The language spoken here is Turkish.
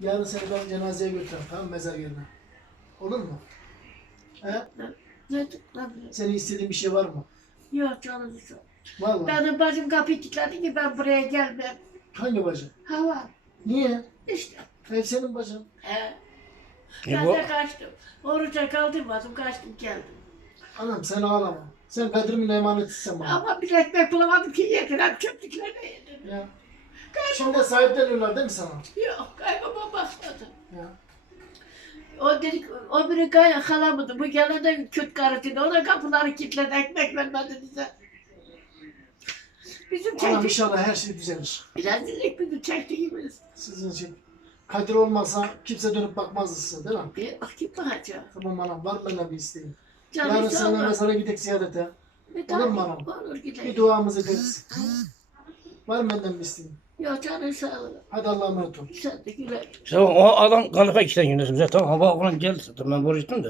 Yarın seni ben cenazeye götürürüm tamam mezar yerine. Olur mu? He? Ne lan? Senin istediğin bir şey var mı? Yok canım. Vallahi. Benim bacım kapıyı kilitledi ki ben buraya gelmem. Hangi bacı? Hava. Niye? İşte. Hep senin bacın. He. E Ben bu- de kaçtım. Oruca kaldırmadım. Kaçtım geldim. Anam sen ağlama. Sen Kadir'imin emanetisin bana. Ama bir ekmek bulamadım ki yedirem. Çöplüklerine yedim. Ya. Şimdi sahipleniyorlar değil mi sana? Yok bakmadım. Ya. O dedik, o biri gaya halamıdı. Bu gene de küt karısıydı. O da kapıları kilitledi. Ekmek vermedi bize. Bizim Anam çektik. inşallah her şey düzelir. Rezillik bizim çektiğimiz. Sizin için. Kadir olmasa kimse dönüp bakmazdı size değil mi? Bir bakayım bakacağım. Tamam anam var benden bir isteğin. Canım Yarın sağ seninle ol. mezara gidek ziyarete. Bir Olur mu anam? Olur Bir gidelim. duamızı ederiz. Var mı benden bir isteğin? Yok canım sağ ol. Hadi Allah'a emanet ol. Sen de güle. İşte o, adam tane gündüz bize tamam hava geldi zaten ben buraya gittim de.